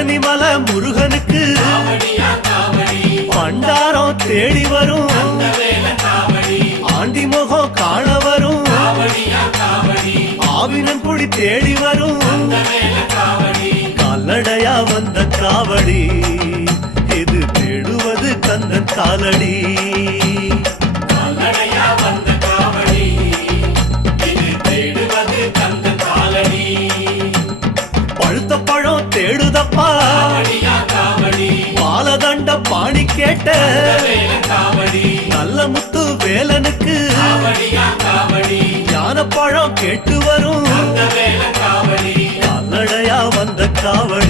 பழனிமல முருகனுக்கு பண்டாரம் தேடி வரும் ஆண்டி முகம் காண வரும் ஆவினங்குடி தேடி வரும் கால்நடையா வந்த காவடி இது தேடுவது கந்தன் காலடி பழுத்த பழம் தேடுதப்பா பாலதண்ட பாணி கேட்ட நல்ல முத்து வேலனுக்கு ஞான பழம் கேட்டு வரும் கால்நடையா வந்த காவடி